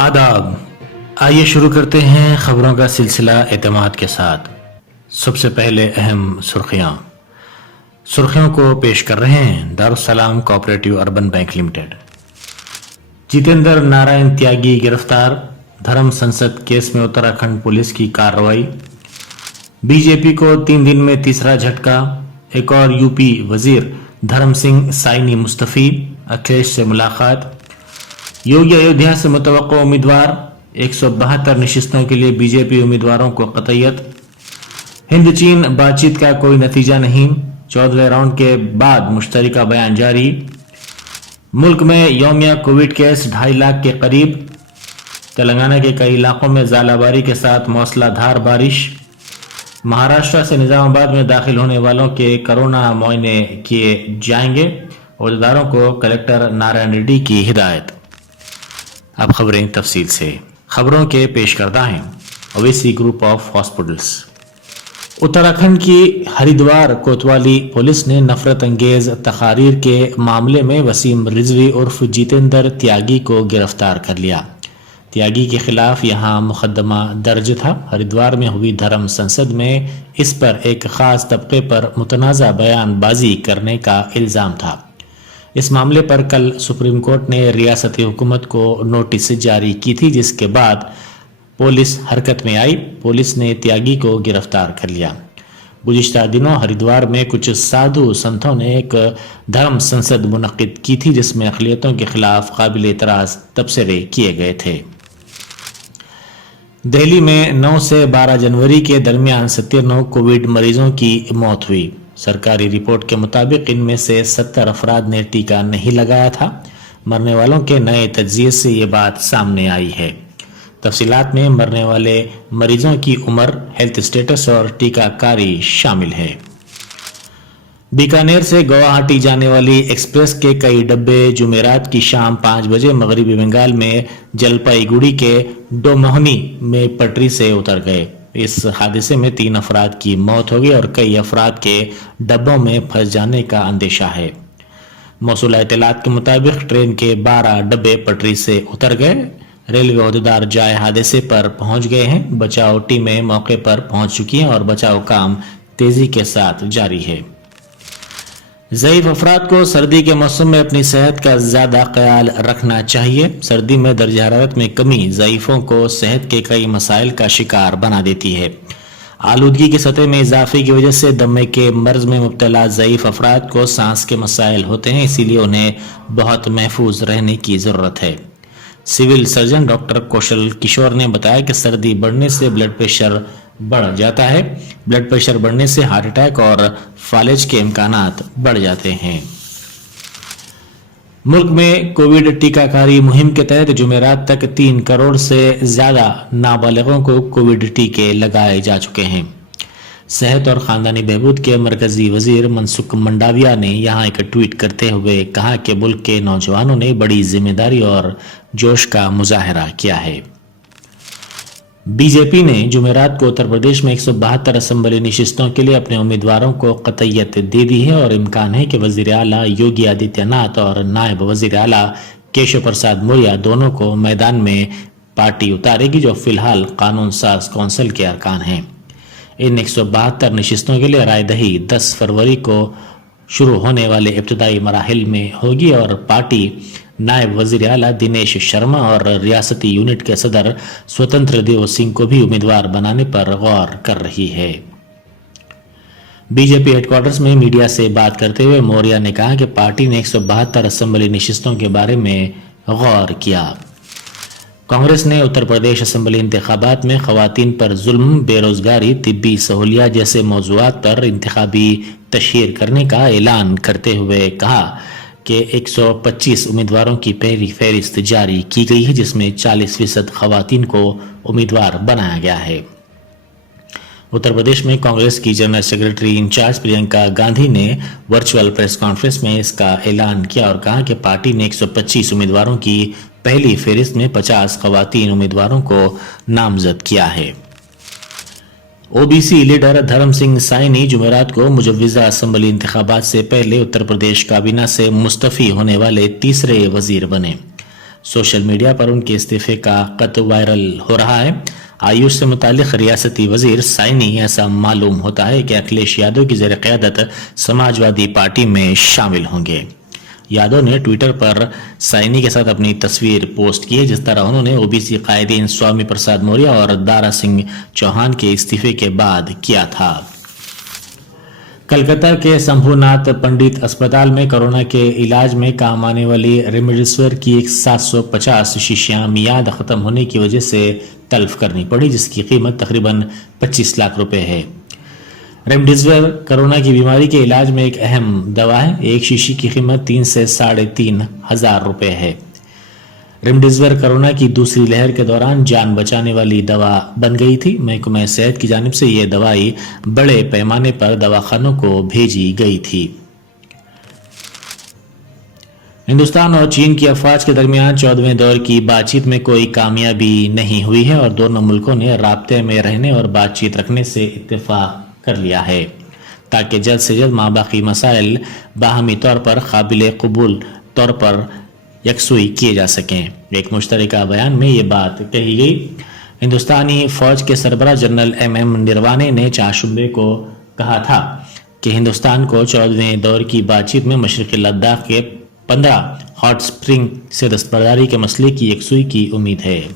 आदाब। आइए शुरू करते हैं खबरों का सिलसिला एतमाद के साथ। सबसे पहले अहम सुर्खियों को पेश कर रहे हैं Darussalam cooperative urban bank limited. Jitendra Narayan Tyagi गिरफ्तार, धर्म संसद केस में उत्तराखंड पुलिस की कार्रवाई। बीजेपी को 3 दिन में तीसरा झटका, एक और यूपी वजीर धर्म सिंह साइनी मुस्तफी, अखिलेश से मुलाकात। योगी अयोध्या से मुतवक्को उम्मीदवार, 172 नशिस्तों के लिए बीजेपी उम्मीदवारों को कतईयत। हिंद चीन बातचीत का कोई नतीजा नहीं, 14वें राउंड के बाद मुश्तरका बयान जारी। मुल्क में यौमिया कोविड केस 2.5 लाख के करीब। तेलंगाना के कई इलाकों में ज़ालाबारी के साथ मौसलाधार बारिश। महाराष्ट्र से निजामाबाद में दाखिल होने वालों के कोरोना मुआयने किए जाएंगे, औहदेदारों को कलेक्टर नारायण रेड्डी की हिदायत। अब खबरें तफसील से। खबरों के पेश करता है Owaisi group of hospitals. Uttarakhand की हरिद्वार कोतवाली पुलिस ने नफरत अंगेज तकारीर के मामले में वसीम रिजवी उर्फ जितेंद्र त्यागी को गिरफ्तार कर लिया। त्यागी के खिलाफ यहां मुकदमा दर्ज था। हरिद्वार में हुई धर्म संसद में इस पर एक खास तबके पर मुतनाज़ा बयानबाजी करने का इल्ज़ाम था। इस मामले पर कल सुप्रीम कोर्ट ने रियासती हुकूमत को नोटिस जारी की थी, जिसके बाद पुलिस हरकत में आई। पुलिस ने त्यागी को गिरफ्तार कर लिया। गुज़िश्ता दिनों हरिद्वार में कुछ साधु संतों ने एक धर्म संसद मुनक्किद की थी, जिसमें अक़लियतों के खिलाफ काबिल एतराज़ तबसरे किए गए थे। दिल्ली में 9 से 12 जनवरी के दरमियान 97 कोविड मरीजों की मौत हुई। सरकारी रिपोर्ट के मुताबिक इनमें से 70 अफराद ने टीका नहीं लगाया था। मरने वालों के नए तज्ज़िये से ये बात सामने आई है। तफसीलात में मरने वाले मरीजों की उम्र, हेल्थ स्टेटस और टीकाकारी शामिल है। बीकानेर से गुवाहाटी जाने वाली एक्सप्रेस के कई डब्बे जुमेरात की शाम 5 बजे मगरबी बंगाल में जलपाईगुड़ी के डोमोहनी में पटरी से उतर गए। इस हादसे में 3 अफराद की मौत हो गई और कई अफराद के डब्बों में फंस जाने का अंदेशा है। मौसूला इत्तलात के मुताबिक ट्रेन के 12 डब्बे पटरी से उतर गए। रेलवे ओहदेदार जाए हादसे पर पहुंच गए हैं। बचाव टीमें मौके पर पहुंच चुकी हैं और बचाव काम तेजी के साथ जारी है। ज़ईफ़ अफराद को सर्दी के मौसम में अपनी सेहत का ज़्यादा ख्याल रखना चाहिए। सर्दी में दर्ज हरारत में कमी ज़ईफ़ों को सेहत के कई मसाइल का शिकार बना देती है। आलूदगी की सतह में इजाफे की वजह से दमे के मर्ज में मुब्तला ज़ईफ़ अफराद को सांस के मसाइल होते हैं, इसीलिए उन्हें बहुत महफूज रहने की ज़रूरत है। Civil surgeon doctor Kaushal Kishore ने बताया कि सर्दी बढ़ने से ब्लड प्रेशर बढ़ जाता है। ब्लड प्रेशर बढ़ने से हार्ट अटैक और फालिज के इम्कानात बढ़ जाते हैं। मुल्क में कोविड टीकाकारी मुहिम के तहत जुमेरात तक 3 करोड़ से ज्यादा नाबालिगों को कोविड टीके लगाए जा चुके हैं। सेहत और खानदानी बहबूद के मरकजी वजीर मनसुख मंडाविया ने यहाँ एक ट्वीट करते हुए कहा कि मुल्क के नौजवानों ने बड़ी जिम्मेदारी और जोश का मुजाहरा किया है। बीजेपी ने जुमेरात को उत्तर प्रदेश में 172 असम्बली नशिस्तों के लिए अपने उम्मीदवारों को कतईयत दे दी है और इम्कान है कि वजीर आला योगी आदित्यनाथ और नायब वजीर आला केशव प्रसाद मौर्य दोनों को मैदान में पार्टी उतारेगी, जो फिलहाल कानून साज कौंसिल के अरकान हैं। इन 172 नशिस्तों के लिए रायदही 10 फरवरी को शुरू होने वाले इब्तदाई मराहिल में होगी और पार्टी नायब वजीर आला दिनेश शर्मा और रियासती यूनिट के सदर स्वतंत्र देव सिंह को भी उम्मीदवार बनाने पर गौर कर रही है। बीजेपी हेडक्वार्टर्स में मीडिया से बात करते हुए मौर्य ने कहा कि पार्टी ने 172 असम्बली नशिस्तों के बारे में गौर किया। कांग्रेस ने उत्तर प्रदेश असम्बली इंतखाबात में खवातीन पर जुल्म, बेरोजगारी, तिब्बी सहूलियात जैसे मौज़ूआत पर इंतखाबी तशहीर करने का ऐलान करते हुए कहा कि 125 उम्मीदवारों की पहली फहरिस्त जारी की गई है, जिसमें 40% खवातीन को उम्मीदवार बनाया गया है। उत्तर प्रदेश में कांग्रेस की general secretary incharge Priyanka Gandhi ने वर्चुअल प्रेस कॉन्फ्रेंस में इसका ऐलान किया और कहा कि पार्टी ने 125 उम्मीदवारों की पहली फहरिस्त में 50 खवातीन उम्मीदवारों को नामजद किया है। ओबीसी लीडर धर्म सिंह साइनी जुमेरात को मुजव्विज़ा असम्बली इंतखाबात से पहले उत्तर प्रदेश काबीना से मुस्तफ़ी होने वाले तीसरे वजीर बने। सोशल मीडिया पर उनके इस्तीफे का खत वायरल हो रहा है। आयुष से मुतालिक रियासती वजीर साइनी ऐसा मालूम होता है कि अखिलेश यादव की ज़ेर क़यादत समाजवादी पार्टी में शामिल होंगे। यादव ने ट्विटर पर साइनी के साथ अपनी तस्वीर पोस्ट की है, जिस तरह उन्होंने ओबीसी कायदीन स्वामी प्रसाद मौर्य और दारा सिंह चौहान के इस्तीफे के बाद किया था। कलकत्ता के शंभुनाथ पंडित अस्पताल में कोरोना के इलाज में काम आने वाली रेमडेसिविर की 750 शीशियां मियाद खत्म होने की वजह से तल्फ करनी पड़ी, जिसकी कीमत तकरीबन 25 लाख रुपए है। रेमडेसिविर कोरोना की बीमारी के इलाज में एक अहम दवा है। एक शीशी की कीमत 3 से 3,500 हजार रुपए है। रेमडेसिविर कोरोना की दूसरी लहर के दौरान जान बचाने वाली दवा बन गई थी। महकमा सेहत की जानिब से यह दवाई बड़े पैमाने पर दवाखानों को भेजी गई थी। हिंदुस्तान और चीन की अफवाज के दरमियान 14वें दौर की बातचीत में कोई कामयाबी नहीं हुई है और दोनों मुल्कों ने राब्ते में रहने और बातचीत रखने से इत्तेफाक कर लिया है, ताकि जल्द से जल्द माबाकी मसाइल बाहमी तौर पर काबिल कबूल तौर पर यकसुई किए जा सकें। एक मुश्तरका बयान में ये बात कही गई। हिंदुस्तानी फौज के सरबराह जनरल MM निरवाने ने चारशंबे को कहा था कि हिंदुस्तान को 14वें दौर की बातचीत में मशरक़ी लद्दाख के 15 हॉट स्प्रिंग से दस्तबरदारी के मसले की यकसुई की उम्मीद है।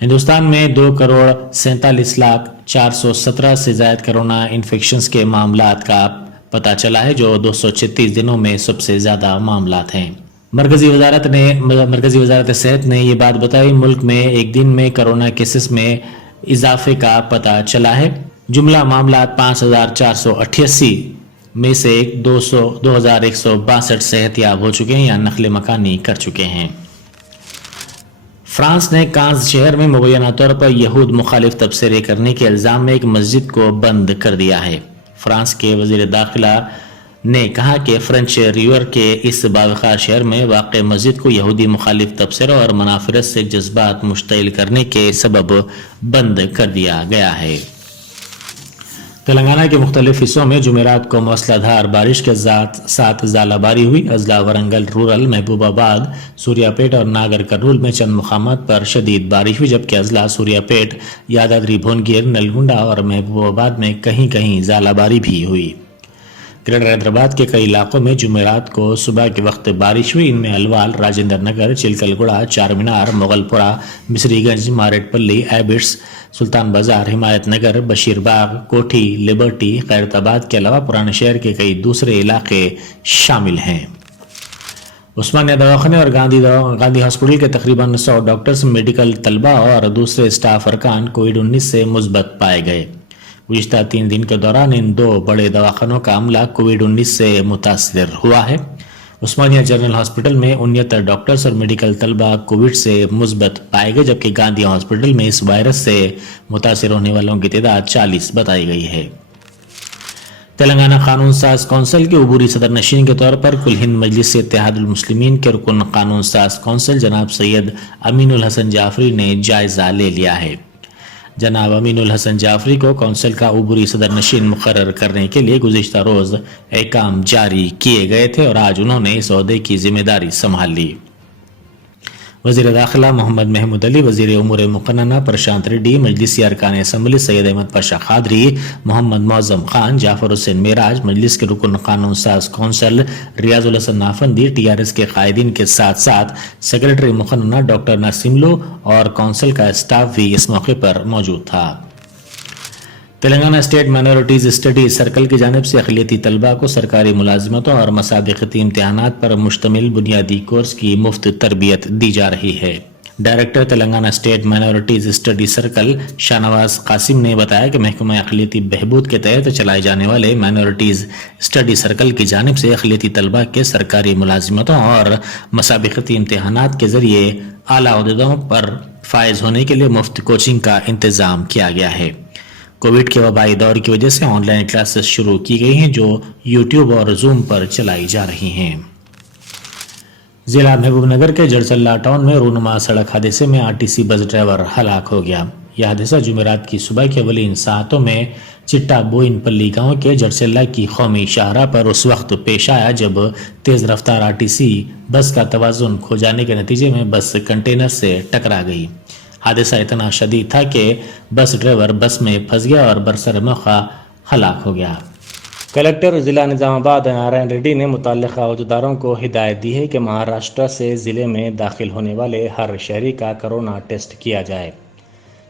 हिंदुस्तान में 2,47,417 से ज्यादा कोरोना इन्फेक्शंस के मामलात का पता चला है, जो 236 दिनों में सबसे ज्यादा मामलात हैं। मरकजी वजारत सेहत ने ये बात बताई। मुल्क में एक दिन में कोरोना केसेस में इजाफे का पता चला है। जुमला मामलात 5,488 में से 2,162 सेहतयाब हो चुके हैं या नकल मकानी कर चुके हैं। फ्रांस ने कांस शहर में मुबैना तौर पर यहूद मुखालिफ तबसरे करने के इल्जाम में एक मस्जिद को बंद कर दिया है। फ्रांस के वजीर दाखिला ने कहा कि फ्रेंच रिवर के इस बावखार शहर में वाक़ मस्जिद को यहूदी मुखालिफ तबसरा और मनाफरत से जज्बात मुश्तइल करने के सबब बंद कर दिया गया है। तेलंगाना के मुख्तलिफ हिस्सों में जुमेरात को मूसलाधार बारिश के साथ ज़ालाबारी हुई। अजला, वरंगल रूरल, महबूबाबाद, सूर्यापेट और नागर कर्नूल में चंद मुकामात पर शदीद बारिश हुई, जबकि अजला, सूर्यापेट, यादाद्री भुवनगिर, नलगुंडा और महबूबाबाद में कहीं कहीं ज़ालाबारी भी हुई। ग्रेटर हैदराबाद के कई इलाकों में जुमेरात को सुबह के वक्त बारिश हुई। इनमें अलवाल, राजेंद्र नगर, चिलकलगुड़ा, चार मीनार, मुगलपुरा, मिसरीगंज, मारेटपल्ली, एबिट्स, सुल्तान बाजार, हिमायत नगर, बशीरबाग, कोठी, लिबर्टी, खैरताबाद के अलावा पुराने शहर के कई दूसरे इलाके शामिल हैं। उस्मानिया दवाखाने और गांधी हॉस्पिटल के तकरीबन 100 डॉक्टर्स, मेडिकल तलबा और दूसरे स्टाफ अरकान कोविड-19 से मुस्बत पाए गए। गुज़िश्ता 3 दिन के दौरान इन 2 बड़े दवाखानों का अमला कोविड-19 से मुतासिर हुआ है। उस्मानिया जनरल हॉस्पिटल में 69 डॉक्टर्स और मेडिकल तलबा कोविड से मुस्बत पाए गए, जबकि गांधी हॉस्पिटल में इस वायरस से मुतासिर होने वालों की तादाद 40 बताई गई है। तेलंगाना कानून साज कौंसिल के अबूरी सदर नशीन के तौर पर कुल हिंद मजलिस इत्तेहादुल मुस्लिमीन के रुकन कानून साज कौंसिल जनाब सैयद अमीनुल हसन जाफरी ने जायजा ले लिया है। जनाब अमीनुल हसन जाफरी को कौंसिल का अबूरी सदर नशीन मुकर्रर करने के लिए गुज़िश्ता रोज अहकाम जारी किए गए थे और आज उन्होंने इस ओहदे की जिम्मेदारी संभाल ली। वज़ीर दाखिला मोहम्मद महमूद अली, वज़ीर उमूर मुक़न्नना प्रशांत रेड्डी, मजलिसी अरकान असम्बली सैयद अहमद पाशा खादरी, मोहम्मद मौज़म खान, जाफर हुसैन मेराज, मजलिस के रुकन कानून साज कौंसिल रियाजुल हसन नाफंदी, TRS के कायदीन के साथ साथ सेक्रेटरी मुक़न्नना डॉक्टर नसीमलो और कौंसिल का स्टाफ भी इस मौके पर मौजूद था। Telangana state minorities study circle की जानिब से अक़लियती तलबा को सरकारी मुलाजिमतों और मसाबिक़ती इम्तिहानात पर मुश्तमिल बुनियादी कोर्स की मुफ्त तरबियत दी जा रही है। Director Telangana state minorities study circle Shahnawaz Qasim ने बताया कि महकमा अक़लियती बहबूद के तहत चलाए जाने वाले माइनॉरिटीज स्टडी सर्कल की जानिब से अक़लियती तलबा के सरकारी मुलाजिमतों और मसाबिक़ती इम्तिहानात के जरिए आला ओहदों पर फायज होने के लिए मुफ्त कोचिंग का इंतज़ाम किया गया है। कोविड के वबाई दौर की वजह से ऑनलाइन क्लासेस शुरू की गई हैं, जो यूट्यूब और जूम पर चलाई जा रही हैं। जिला महबूबनगर के जड़चल्ला टाउन में रूनुमा सड़क हादसे में RTC बस ड्राइवर हलाक हो गया। यह हादसा जुमेरात की सुबह के अवलीन सातों में چٹا بوئن پلی گاؤں کے جڑسلہ کی قومی شاہراہ پر اس وقت پیش آیا جب تیز رفتار آرٹیسی بس کا توازن کھو جانے کے نتیجے میں بس کنٹینر سے ٹکرا گئی۔ حادثہ اتنا شدید تھا کہ بس ڈرائیور بس میں پھنس گیا اور برسر موقع ہلاک ہو گیا۔ کلکٹر ضلع نظام آباد نارائن ریڈی نے متعلقہ عہدیداروں کو ہدایت دی ہے کہ مہاراشٹر سے ضلع میں داخل ہونے والے ہر شہری کا کورونا ٹیسٹ کیا جائے۔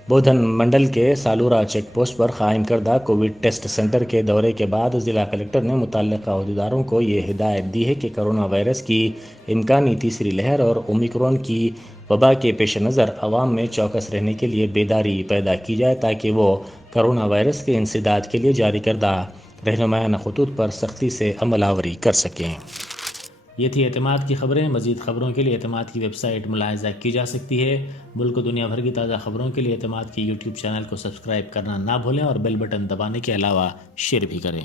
بودھن منڈل کے سالورا چیک پوسٹ پر قائم کردہ کووڈ ٹیسٹ سینٹر کے دورے کے بعد ضلع کلکٹر نے متعلقہ عہدیداروں کو یہ ہدایت دی ہے کہ کورونا وائرس کی امکانی تیسری لہر اور اومیکرون کی وبا کے پیش نظر عوام میں چوکس رہنے کے لیے بیداری پیدا کی جائے تاکہ وہ کورونا وائرس کے انسداد کے لیے جاری کردہ رہنمایانہ خطوط پر سختی سے عمل آوری کر سکیں۔ یہ تھی اعتماد کی خبریں۔ مزید خبروں کے لیے اعتماد کی ویب سائٹ ملاحظہ کی جا سکتی ہے۔ ملک و دنیا بھر کی تازہ خبروں کے لیے اعتماد کی یوٹیوب چینل کو سبسکرائب کرنا نہ بھولیں اور بیل بٹن دبانے کے علاوہ شیئر بھی کریں۔